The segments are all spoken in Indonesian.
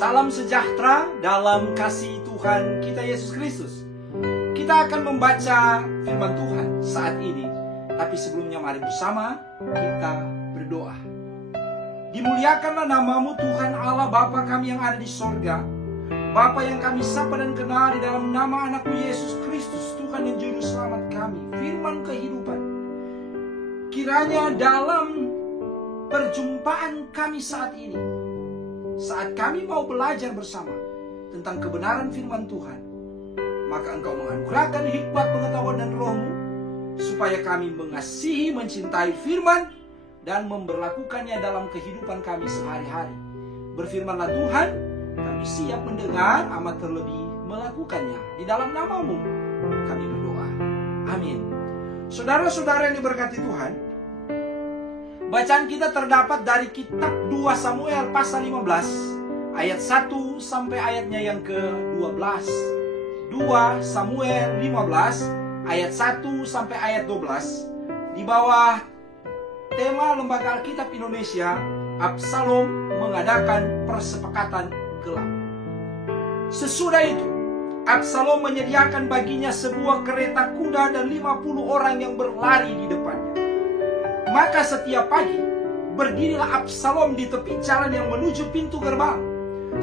Salam sejahtera dalam kasih Tuhan kita Yesus Kristus. Kita akan membaca firman Tuhan saat ini. Tapi sebelumnya mari bersama kita berdoa. Dimuliakanlah namamu Tuhan Allah Bapa kami yang ada di sorga. Bapa yang kami sapa dan kenal di dalam nama anakmu Yesus Kristus, Tuhan dan Juru Selamat kami, firman kehidupan. Kiranya dalam perjumpaan kami saat ini, saat kami mau belajar bersama tentang kebenaran firman Tuhan, maka Engkau menganugerahkan hikmat, pengetahuan dan roh-Mu, supaya kami mengasihi, mencintai firman, dan memberlakukannya dalam kehidupan kami sehari-hari. Berfirmanlah Tuhan, kami siap mendengar, amat terlebih melakukannya. Di dalam nama-Mu kami berdoa. Amin. Saudara-saudara yang diberkati Tuhan, bacaan kita terdapat dari kitab 2 Samuel pasal 15 ayat 1 sampai ayatnya yang ke-12. 2 Samuel 15 ayat 1 sampai ayat 12. Di bawah tema Lembaga Alkitab Indonesia, Absalom mengadakan persepakatan gelap. Sesudah itu, Absalom menyediakan baginya sebuah kereta kuda dan 50 orang yang berlari di depannya. Maka setiap pagi, berdirilah Absalom di tepi jalan yang menuju pintu gerbang.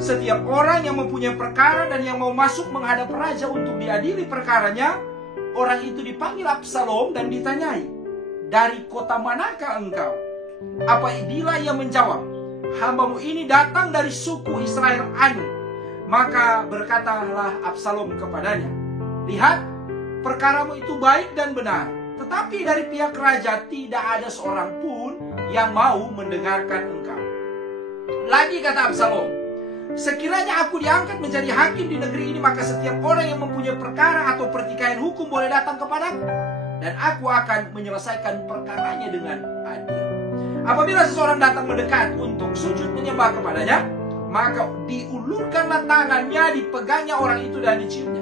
Setiap orang yang mempunyai perkara dan yang mau masuk menghadap raja untuk diadili perkaranya, orang itu dipanggil Absalom dan ditanyai, "Dari kota manakah engkau?" Apabila ia menjawab, "Hambamu ini datang dari suku Israel Anu," maka berkatalah Absalom kepadanya, "Lihat, perkaramu itu baik dan benar, tetapi dari pihak raja tidak ada seorang pun yang mau mendengarkan engkau." Lagi kata Absalom, "Sekiranya aku diangkat menjadi hakim di negeri ini, maka setiap orang yang mempunyai perkara atau pertikaian hukum boleh datang kepadaku, dan aku akan menyelesaikan perkaranya dengan adil. Apabila seseorang datang mendekat untuk sujud menyembah kepadanya, maka diulurkanlah tangannya, dipegangnya orang itu dan diciumnya."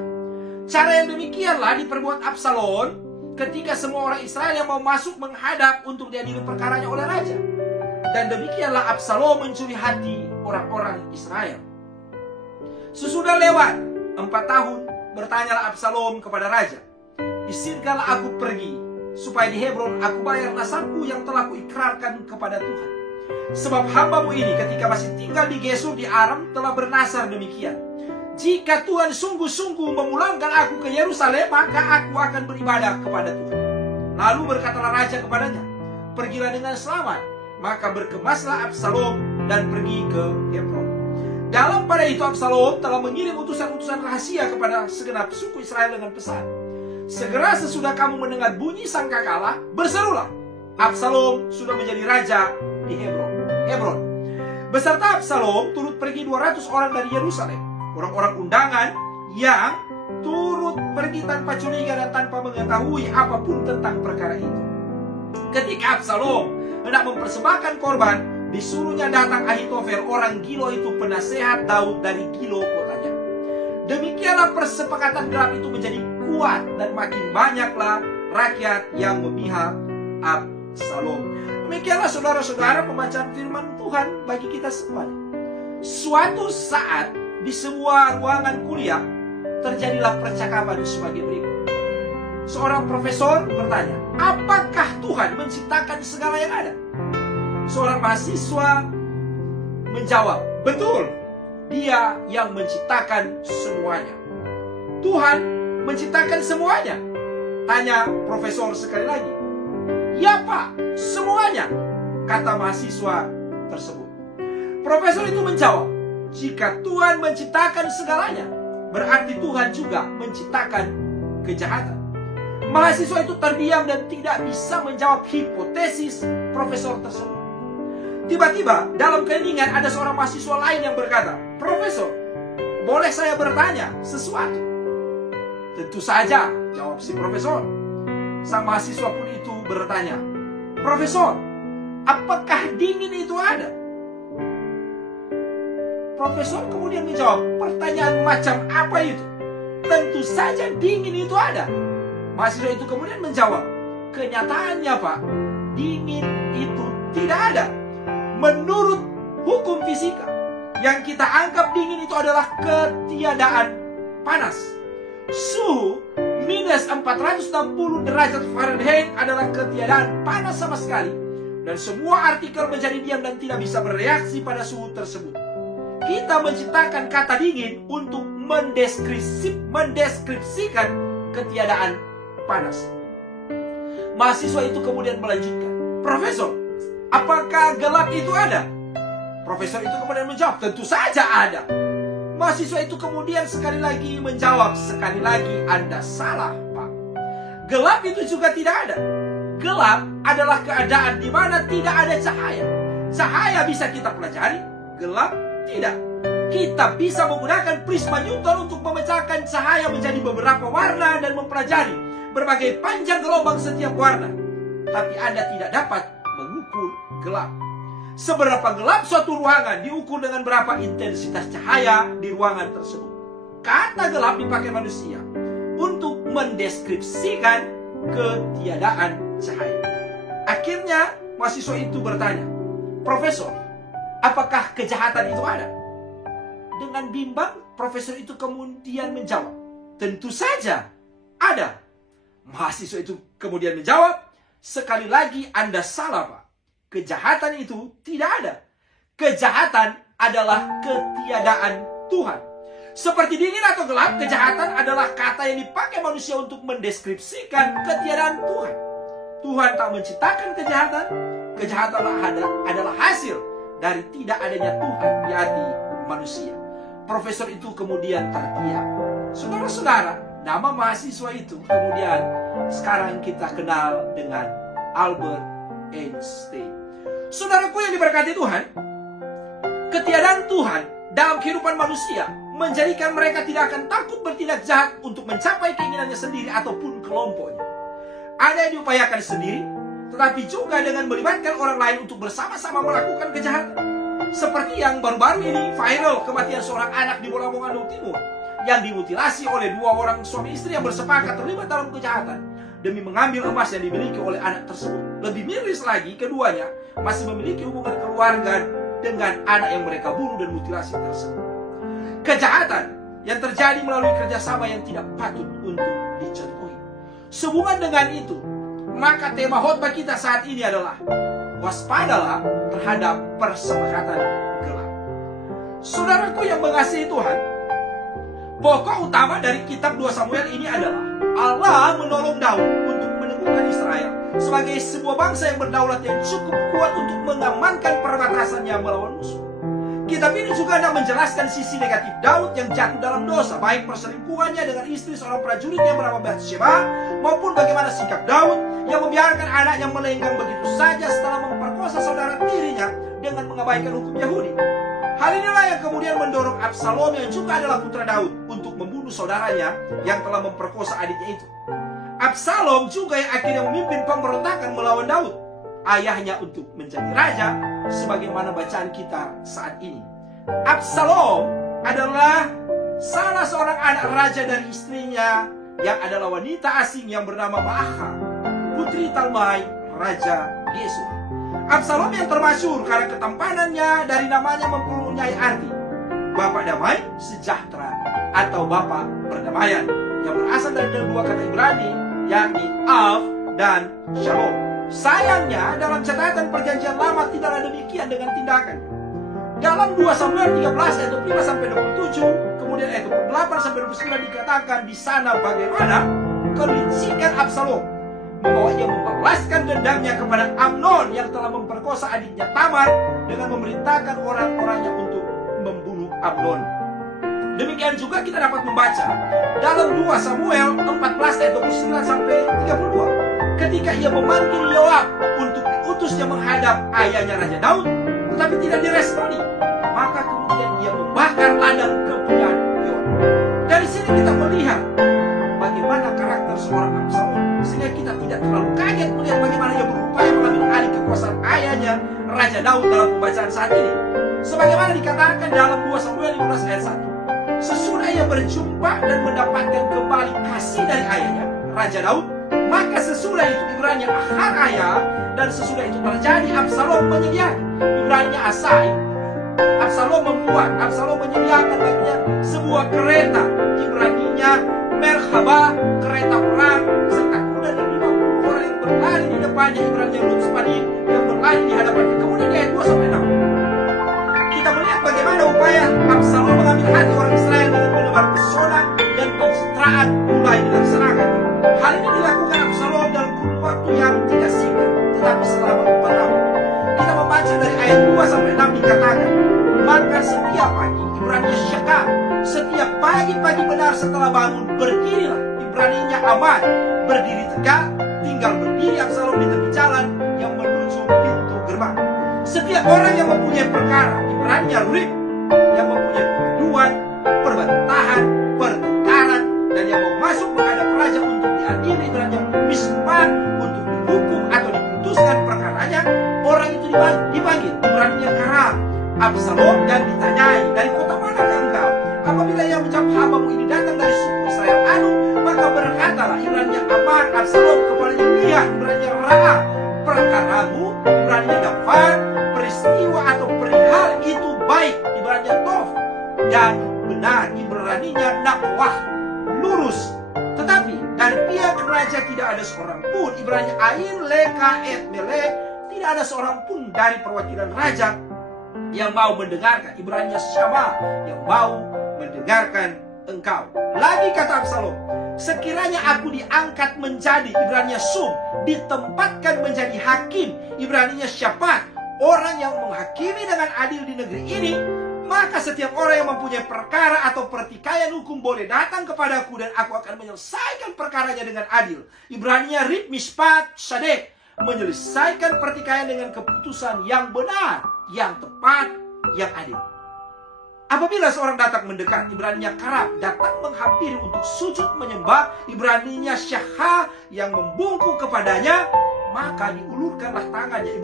Cara yang demikianlah diperbuat Absalom ketika semua orang Israel yang mau masuk menghadap untuk diadili perkaranya oleh raja. Dan demikianlah Absalom mencuri hati orang-orang Israel. Sesudah lewat 4 tahun, bertanyalah Absalom kepada raja, "Izinkanlah aku pergi, supaya di Hebron aku bayar nasabku yang telah kuikrarkan kepada Tuhan. Sebab hambamu ini ketika masih tinggal di Gesur di Aram telah bernasar demikian, jika Tuhan sungguh-sungguh memulangkan aku ke Yerusalem, maka aku akan beribadah kepada Tuhan." Lalu berkatalah raja kepadanya, "Pergilah dengan selamat." Maka berkemaslah Absalom dan pergi ke Hebron. Dalam pada itu Absalom telah mengirim utusan-utusan rahasia kepada segenap suku Israel dengan pesan, "Segera sesudah kamu mendengar bunyi sangkakala, berserulah, Absalom sudah menjadi raja di Hebron." Beserta Absalom turut pergi 200 orang dari Yerusalem, orang-orang undangan yang turut pergi tanpa curiga dan tanpa mengetahui apapun tentang perkara itu. Ketika Absalom hendak mempersembahkan korban, disuruhnya datang Ahitofel, orang Gilo itu, penasehat Daud dari Gilo kotanya. Demikianlah persepakatan gelap itu menjadi kuat dan makin banyaklah rakyat yang memihak Absalom. Demikianlah saudara-saudara pembacaan firman Tuhan bagi kita semua. Suatu saat di sebuah ruangan kuliah terjadilah percakapan sebagai berikut. Seorang profesor bertanya, "Apakah Tuhan menciptakan segala yang ada?" Seorang mahasiswa menjawab, "Betul, Dia yang menciptakan semuanya." "Tuhan menciptakan semuanya?" tanya profesor sekali lagi. "Ya Pak, semuanya," kata mahasiswa tersebut. Profesor itu menjawab, "Jika Tuhan menciptakan segalanya, berarti Tuhan juga menciptakan kejahatan." Mahasiswa itu terdiam dan tidak bisa menjawab hipotesis profesor tersebut. Tiba-tiba dalam keheningan ada seorang mahasiswa lain yang berkata, "Profesor, boleh saya bertanya sesuatu?" "Tentu saja," jawab si profesor. Sang mahasiswa pun itu bertanya, "Profesor, apakah dingin itu ada?" Profesor kemudian menjawab, "Pertanyaan macam apa itu? Tentu saja dingin itu ada." Mahasiswa itu kemudian menjawab, "Kenyataannya Pak, dingin itu tidak ada. Menurut hukum fisika, yang kita anggap dingin itu adalah ketiadaan panas. Suhu minus 460 derajat Fahrenheit adalah ketiadaan panas sama sekali. Dan semua artikel menjadi diam dan tidak bisa bereaksi pada suhu tersebut. Kita menciptakan kata dingin untuk mendeskripsikan ketiadaan panas. Mahasiswa itu kemudian melanjutkan, "Profesor, apakah gelap itu ada?" Profesor itu kemudian menjawab, "Tentu saja ada." Mahasiswa itu kemudian sekali lagi menjawab, "Sekali lagi Anda salah, Pak. Gelap itu juga tidak ada. Gelap adalah keadaan di mana tidak ada cahaya. Cahaya bisa kita pelajari, gelap tidak. Kita bisa menggunakan prisma Newton untuk memecahkan cahaya menjadi beberapa warna dan mempelajari berbagai panjang gelombang setiap warna. Tapi Anda tidak dapat mengukur gelap. Seberapa gelap suatu ruangan diukur dengan berapa intensitas cahaya di ruangan tersebut. Kata gelap dipakai manusia untuk mendeskripsikan ketiadaan cahaya. Akhirnya mahasiswa itu bertanya, "Profesor, apakah kejahatan itu ada?" Dengan bimbang, profesor itu kemudian menjawab, "Tentu saja ada." Mahasiswa itu kemudian menjawab, "Sekali lagi Anda salah, Pak. Kejahatan itu tidak ada. Kejahatan adalah ketiadaan Tuhan." Seperti dingin atau gelap, kejahatan adalah kata yang dipakai manusia untuk mendeskripsikan ketiadaan Tuhan. Tuhan tak menciptakan kejahatan. Kejahatan adalah hasil dari tidak adanya Tuhan di hati manusia. Profesor itu kemudian terdiam. Saudara-saudara, nama mahasiswa itu kemudian sekarang kita kenal dengan Albert Einstein. Saudaraku yang diberkati Tuhan, ketiadaan Tuhan dalam kehidupan manusia menjadikan mereka tidak akan takut bertindak jahat untuk mencapai keinginannya sendiri ataupun kelompoknya. Ada yang diupayakan sendiri, tetapi juga dengan melibatkan orang lain untuk bersama-sama melakukan kejahatan. Seperti yang baru-baru ini viral kematian seorang anak di Bola Bongandung Timur yang dimutilasi oleh dua orang suami istri yang bersepakat terlibat dalam kejahatan demi mengambil emas yang dimiliki oleh anak tersebut. Lebih miris lagi, keduanya masih memiliki hubungan keluarga dengan anak yang mereka bunuh dan mutilasi tersebut. Kejahatan yang terjadi melalui kerjasama yang tidak patut untuk dicontohi. Sehubungan dengan itu, maka tema khotbah kita saat ini adalah waspadalah terhadap persepakatan gelap. Saudaraku yang mengasihi Tuhan, pokok utama dari kitab 2 Samuel ini adalah Allah menolong Daud untuk meneguhkan Israel sebagai sebuah bangsa yang berdaulat yang cukup kuat untuk mengamankan perbatasannya melawan musuh. Kitab ini juga hendak menjelaskan sisi negatif Daud yang jatuh dalam dosa, baik perselingkuhannya dengan istri seorang prajurit yang bernama Bathsheba, maupun bagaimana sikap Daud yang membiarkan anaknya melenggang begitu saja setelah memperkosa saudara tirinya dengan mengabaikan hukum Yahudi. Hal inilah yang kemudian mendorong Absalom yang juga adalah putra Daud untuk membunuh saudaranya yang telah memperkosa adiknya itu. Absalom juga yang akhirnya memimpin pemberontakan melawan Daud, ayahnya untuk menjadi raja, sebagaimana bacaan kita saat ini. Absalom adalah salah seorang anak raja dari istrinya yang adalah wanita asing yang bernama Maakah, putri Talmai, Raja Gesur. Absalom yang termasyhur karena ketampanannya dari namanya mempunyai arti Bapak Damai Sejahtera atau Bapak Perdamaian, yang berasal dari dua kata Ibrani, yakni Av dan Shalom. Sayangnya dalam catatan perjanjian lama tidaklah demikian dengan tindakan. Dalam 2 Samuel 13 ayat 25-27, kemudian ayat 28-29 dikatakan di sana bagaimana kelicikan Absalom membawa ia membalaskan dendamnya kepada Amnon yang telah memperkosa adiknya Tamar dengan memerintahkan orang-orangnya untuk membunuh Amnon. Demikian juga kita dapat membaca dalam 2 Samuel 14 ayat 29-32. Ketika ia memanggil Yoab untuk diutusnya menghadap ayahnya Raja Daud, tetapi tidak diresponi, maka kemudian ia membakar ladang kepunyaan Yoab. Dari sini kita melihat bagaimana karakter seorang Absalom, sehingga kita tidak terlalu kaget melihat bagaimana ia berupaya mengambil alih kekuasaan ayahnya Raja Daud dalam pembacaan saat ini. Sebagaimana dikatakan dalam 2 Samuel 15 ayat 1. Sesudah ia berjumpa dan mendapatkan kembali kasih dari ayahnya Raja Daud, maka sesudah itu Ibraninya Aharaya, dan sesudah itu terjadi Absalom menyediakan Ibraninya Asai. Absalom membuat, Absalom menyediakan baginya sebuah kereta, Ibraninya Merkabah, kereta perang, serta kuda dan 50 orang yang berlari di depannya, Ibraninya Lutzpanim yang berlari di hadapannya. Kemudian di ayat 2 sampai 6 kita melihat bagaimana upaya Absalom mengambil hati orang Israel dengan menebar pesona dan pencitraan mulai dilaksanakan. Hal ini dilakukan Absalom dalam kurun waktu yang tidak singkat, tetapi selama 4 tahun. Kita membaca dari ayat 2 sampai 6 dikatakan, maka setiap pagi, Ibraninya Syakar, setiap pagi-pagi benar setelah bangun, berdirilah, Ibraninya Aman, berdiri tegak, tinggal berdiri Absalom di tepi jalan yang menuju pintu gerbang. Setiap orang yang mempunyai perkara, Ibraninya Rib, yang mempunyai pengaduan, perbantahan, pertengkaran, dan yang mau masuk menghadap raja untuk diadili, Ibraninya Mispat, untuk dihukum atau diputuskan perkaranya, orang itu dipanggil, Ibraninya Karam, Absalom, dan ditanyai, dari kota manakah engkau? Apabila ia menjawab, hambamu ini datang dari suku Israel anu, maka berkatalah Ibraninya Amar, Absalom, kepadanya, lihat, Ibraninya Ra'a, perkaramu, Ibraninya dapat, peristiwa atau perihal itu baik, Ibraninya Tov, dan benar, Ibraninya Nakwah, lurus. Tetapi dari pihak raja tidak ada seorang pun, Ibraninya Ain, Leka, et Melek, tidak ada seorang pun dari perwakilan raja yang mau mendengarkan, Ibraninya Syama, yang mau mendengarkan engkau. Lagi kata Absalom, sekiranya aku diangkat menjadi, Ibraninya Sum, ditempatkan menjadi hakim, Ibraninya Syapat, orang yang menghakimi dengan adil di negeri ini, maka setiap orang yang mempunyai perkara atau pertikaian hukum boleh datang kepadaku dan aku akan menyelesaikan perkaranya dengan adil. Ibraninya Rib, Mispat, Sadek, menyelesaikan pertikaian dengan keputusan yang benar, yang tepat, yang adil. Apabila seorang datang mendekat, Ibraninya Karab datang menghampiri untuk sujud menyembah, Ibraninya Syahha yang membungkuk kepadanya, maka diulurkanlah tangannya.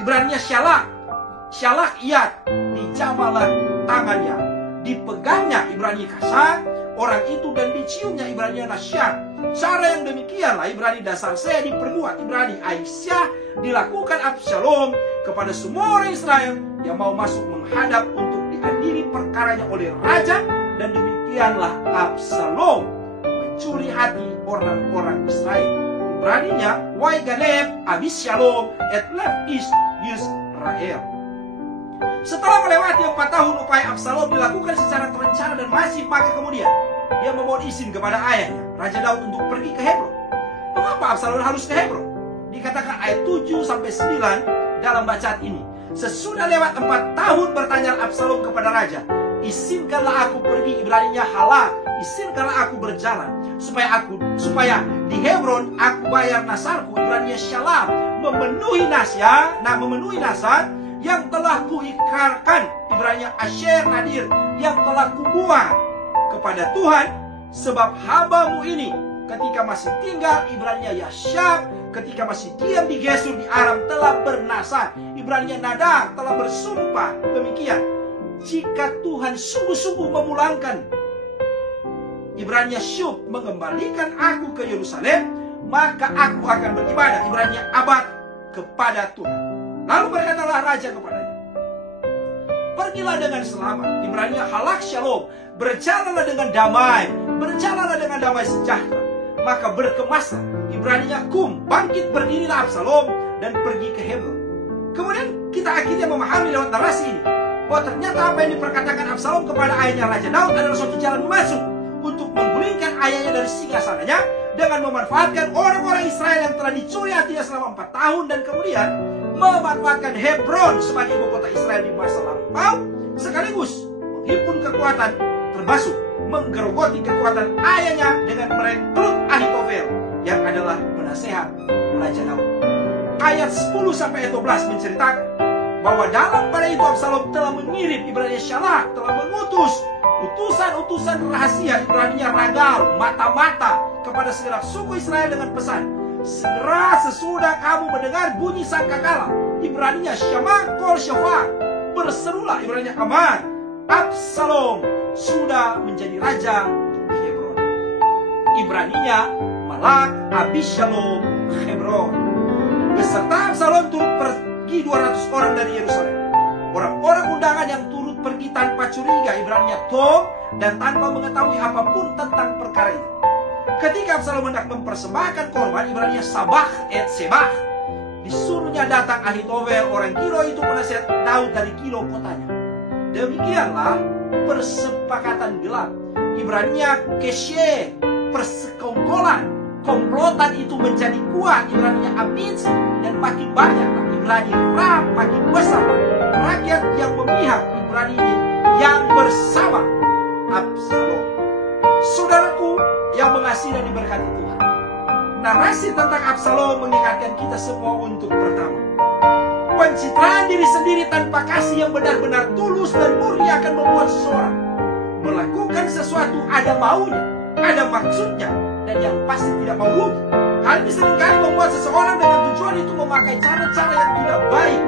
Ibraninya Syalak Iyad, dijamalah tangannya, dipegangnya Ibrani Kasar orang itu dan diciumnya Ibraninya Nasyar. Cara yang demikianlah Ibrani dasar saya diperbuat, Ibrani Aisyah dilakukan Absalom kepada semua orang Israel yang mau masuk menghadap untuk diadili perkaranya oleh raja, dan demikianlah Absalom mencuri hati orang-orang Israel. Ibraninya Waigaleb, Abishalom, et Lev is Yisrael. Setelah melewati 4 tahun upaya Absalom dilakukan secara terencana dan masif, maka kemudian dia memohon izin kepada ayahnya, Raja Daud, untuk pergi ke Hebron. Mengapa Absalom harus ke Hebron? Dikatakan ayat 7-9 dalam bacaan ini. Sesudah lewat 4 tahun bertanya Absalom kepada raja, izinkanlah aku pergi, Ibraninya Halak, izinkanlah aku berjalan, supaya di Hebron aku bayar nasarku, Ibraninya Shalab, memenuhi nasar yang telah kuikarkan, Ibraninya Asher Nadir, yang telah kubuat kepada Tuhan, sebab hambamu ini ketika masih tinggal, Ibraninya Yashab, ketika masih diam di Gesur di Aram, telah bernasar, Ibraninya Nadar, telah bersumpah demikian, jika Tuhan sungguh-sungguh memulangkan, Ibraninya Syub, mengembalikan aku ke Yerusalem, maka aku akan beribadah, Ibraninya Abad, kepada Tuhan. Lalu berkatalah raja kepadanya, pergilah dengan selamat, Ibraninya Halak Shalom, berjalanlah dengan damai sejahtera. Maka berkemaslah, Ibraninya Kum, bangkit berdirilah Absalom dan pergi ke Hebron. Kemudian kita akhirnya memahami lewat narasi ini bahwa ternyata apa yang diperkatakan Absalom kepada ayahnya Raja Daud adalah suatu jalan masuk untuk menggulingkan ayahnya dari singgasananya dengan memanfaatkan orang-orang Israel yang telah dicuri hatinya selama 4 tahun, dan kemudian memanfaatkan Hebron sebagai ibu kota Israel di masa lampau, sekaligus menghimpun kekuatan, termasuk menggerogoti kekuatan ayahnya dengan merekrut Ahitofel yang adalah penasehat Raja Daud. Ayat 10-12 menceritakan bahwa dalam pada itu Absalom telah mengirim, Ibraninya Syalak telah mengutus utusan-utusan rahasia, Ibraninya Ragal, mata-mata, kepada segenap suku Israel dengan pesan, segera sesudah kamu mendengar bunyi sangkakala, Ibraninya Syama Kol Shofar, berserulah, Ibraninya Aman, Absalom sudah menjadi raja di Hebron. Ibraninya Malak, Abishalom, Hebron. Beserta Absalom turut pergi 200 orang dari Yerusalem. Orang-orang pergi tanpa curiga, Ibraninya Tom, dan tanpa mengetahui apapun tentang perkara itu. Ketika Absalom hendak mempersembahkan korban, Ibraninya Sabah et Sebah, disuruhnya datang Ahitofel, orang Gilo itu penasihat Daud dari Gilo kotanya. Demikianlah persepakatan gelap, Ibraninya Keshe, persekongkolan, komplotan itu menjadi kuat, Ibraninya Amitz, dan makin banyak. Ibrani Ram makin besar, rakyat yang memihak, Ibrani yang bersama Absalom. Saudaraku yang mengasihi dan diberkati Tuhan, narasi tentang Absalom mengingatkan kita semua untuk pertama, pencitraan diri sendiri tanpa kasih yang benar-benar tulus dan murni akan membuat seseorang melakukan sesuatu ada maunya, ada maksudnya, dan yang pasti tidak mau rugi. Hal ini seringkali membuat seseorang dengan tujuan itu memakai cara-cara yang tidak baik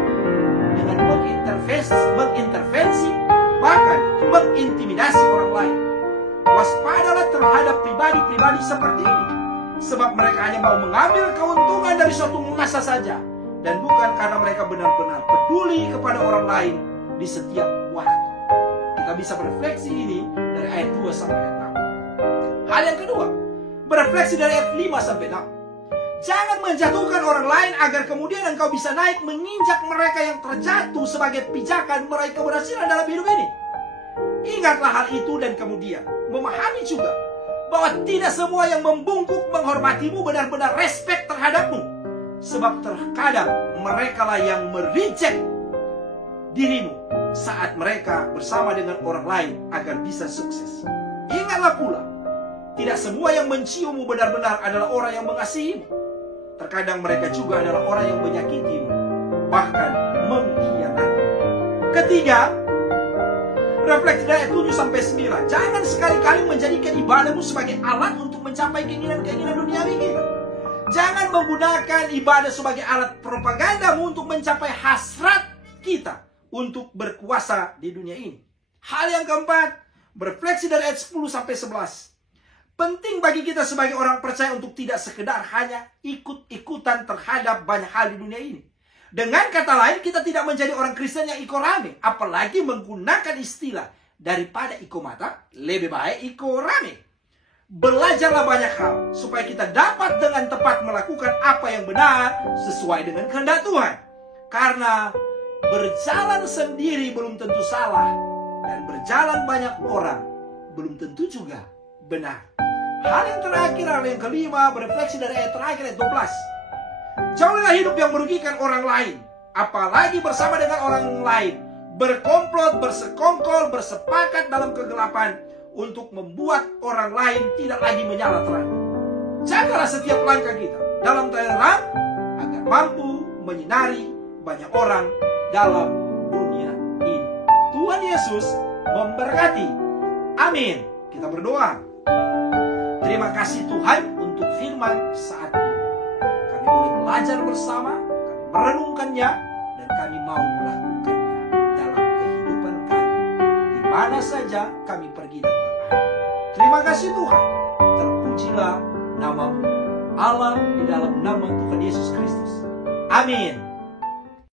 dengan mengintervensi, bahkan mengintimidasi orang lain. Waspadalah terhadap pribadi-pribadi seperti ini, sebab mereka hanya mau mengambil keuntungan dari suatu masa saja, dan bukan karena mereka benar-benar peduli kepada orang lain di setiap waktu. Kita bisa berefleksi ini dari ayat 2 sampai ayat 6. Hal yang kedua, berefleksi dari ayat 5 sampai 6. Jangan menjatuhkan orang lain agar kemudian engkau bisa naik menginjak mereka yang terjatuh sebagai pijakan meraih keberhasilan dalam hidup ini. Ingatlah hal itu dan kemudian memahami juga bahwa tidak semua yang membungkuk menghormatimu benar-benar respect terhadapmu. Sebab terkadang merekalah yang mereject dirimu saat mereka bersama dengan orang lain agar bisa sukses. Ingatlah pula, tidak semua yang menciummu benar-benar adalah orang yang mengasihimu. Terkadang mereka juga adalah orang yang menyakitimu, bahkan mengkhianati. Ketiga, refleksi dari ayat 7 sampai 9. Jangan sekali-kali menjadikan ibadahmu sebagai alat untuk mencapai keinginan-keinginan duniawi kita. Jangan menggunakan ibadah sebagai alat propagandamu untuk mencapai hasrat kita untuk berkuasa di dunia ini. Hal yang keempat, berefleksi dari ayat 10 sampai 11. Penting bagi kita sebagai orang percaya untuk tidak sekedar hanya ikut-ikutan terhadap banyak hal di dunia ini. Dengan kata lain, kita tidak menjadi orang Kristen yang iko rame, apalagi menggunakan istilah daripada iko mata, lebih baik iko rame. Belajarlah banyak hal supaya kita dapat dengan tepat melakukan apa yang benar sesuai dengan kehendak Tuhan. Karena berjalan sendiri belum tentu salah, dan berjalan banyak orang belum tentu juga benar. Hal yang terakhir, hal yang kelima, berefleksi dari ayat terakhir, ayat 12. Jauhilah hidup yang merugikan orang lain, apalagi bersama dengan orang lain, berkomplot, bersekongkol, bersepakat dalam kegelapan untuk membuat orang lain tidak lagi menyala terang. Jagalah setiap langkah kita dalam terang agar mampu menyinari banyak orang dalam dunia ini. Tuhan Yesus memberkati. Amin. Kita berdoa. Terima kasih Tuhan untuk firman saat ini. Kami boleh belajar bersama, kami merenungkannya, dan kami mau melakukannya dalam kehidupan kami, di mana saja kami pergi dan berada. Terima kasih Tuhan. Terpujilah nama-Mu, Allah, di dalam nama Tuhan Yesus Kristus. Amin.